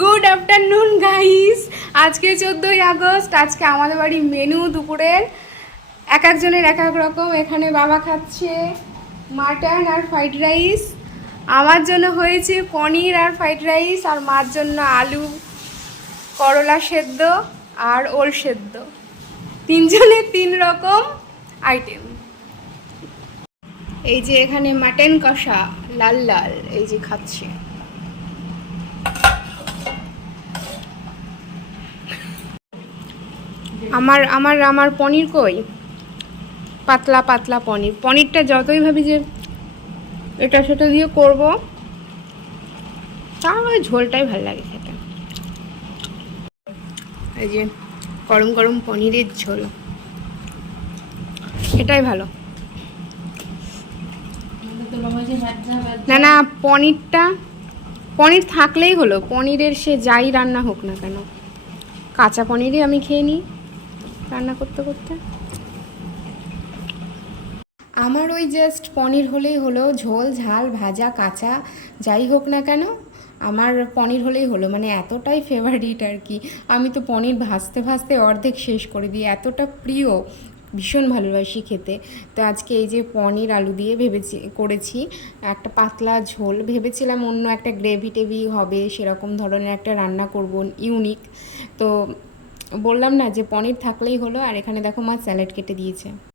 Good afternoon guys আজকে চোদ্দোই August, আজকে আমাদের বাড়ি মেনু দুপুরের এক একজনের এক এক রকম, এখানে বাবা খাচ্ছে মাটন আর ফ্রাইড রাইস আমার জন্য হয়েছে পনির আর ফ্রাইড রাইস আর মার জন্য আলু, করলা সেদ্ধ আর ওল সেদ্ধ। তিনজনের তিন রকম আইটেম এই যে এখানে মাটন কষা, লাল লাল, এই যে খাচ্ছে। আমার আমার আমার পনির কই? পাতলা পাতলা পনির। পনিরটা যতই ভাবি যে এটা সেটা দিয়ে করব তার ওই ঝোলটাই ভালো লাগে খেতে। এই যে গরম গরম পনিরের ঝোল। এটাই ভালো। না না, পনিরটা, পনির থাকলেই হলো। পনিরের সে যাই রান্না হোক না কেন, কাঁচা পনিরই আমি খেয়ে নিই। রান্না করতে করতে? আমার ওই জাস্ট পনির হলেই হলো, ঝোল, ঝাল, ভাজা, কাঁচা, যাই হোক না কেন, আমার পনির হলেই হলো মানে এতটাই ফেভারিট আর কি। আমি তো পনির ভাজতে ভাজতে অর্ধেক শেষ করে দিই, এতটা প্রিয়, ভীষণ ভালোবাসি খেতে। তো আজকে এই যে পনির আলু দিয়ে ভেবেছি, করেছি, একটা পাতলা ঝোল, ভেবেছিলাম অন্য একটা গ্রেভি টেভি হবে, সেরকম ধরনের একটা রান্না করব, ইউনিক। তো বললাম না যে পনির থাকলেই হলো আর এখানে দেখো মা স্যালাড কেটে দিয়েছে।